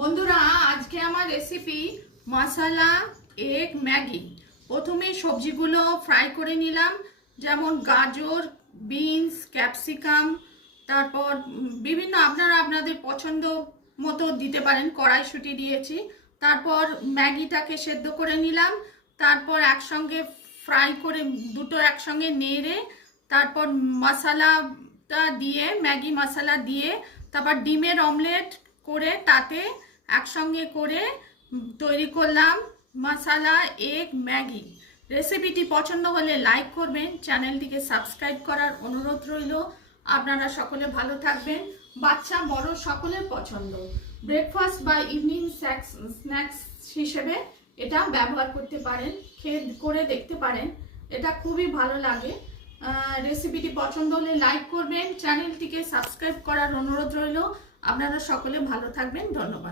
বন্ধুরা, আজকে আমার রেসিপি মশলা এগ ম্যাগি। প্রথমে সবজিগুলো ফ্রাই করে নিলাম, যেমন গাজর, বিনস, ক্যাপসিকাম, তারপর বিভিন্ন আপনারা আপনাদের পছন্দ মতো দিতে পারেন। কড়াইশুঁটি দিয়েছি। তারপর ম্যাগিটাকে সেদ্ধ করে নিলাম, তারপর একসঙ্গে ফ্রাই করে দুটো একসঙ্গে নেড়ে তারপর মশলাটা দিয়ে, ম্যাগি মশলা দিয়ে, তারপর ডিমের অমলেট করে তাতে একসঙ্গে করে তৈরি করলাম মশলা এগ ম্যাগি। রেসিপিটি পছন্দ হলে লাইক করবেন, চ্যানেলটিকে সাবস্ক্রাইব করার অনুরোধ রইল। আপনারা সকলে ভালো থাকবেন। বাচ্চা বড় সকলের পছন্দ। ব্রেকফাস্ট বা ইভিনিং স্ন্যাক্স হিসেবে এটা ব্যবহার করতে পারেন, খেয়ে করে দেখতে পারেন, এটা খুবই ভালো লাগে। রেসিপিটি পছন্দ হলে লাইক করবেন, চ্যানেলটিকে সাবস্ক্রাইব করার অনুরোধ রইল। আপনারা সকলে ভালো থাকবেন। ধন্যবাদ।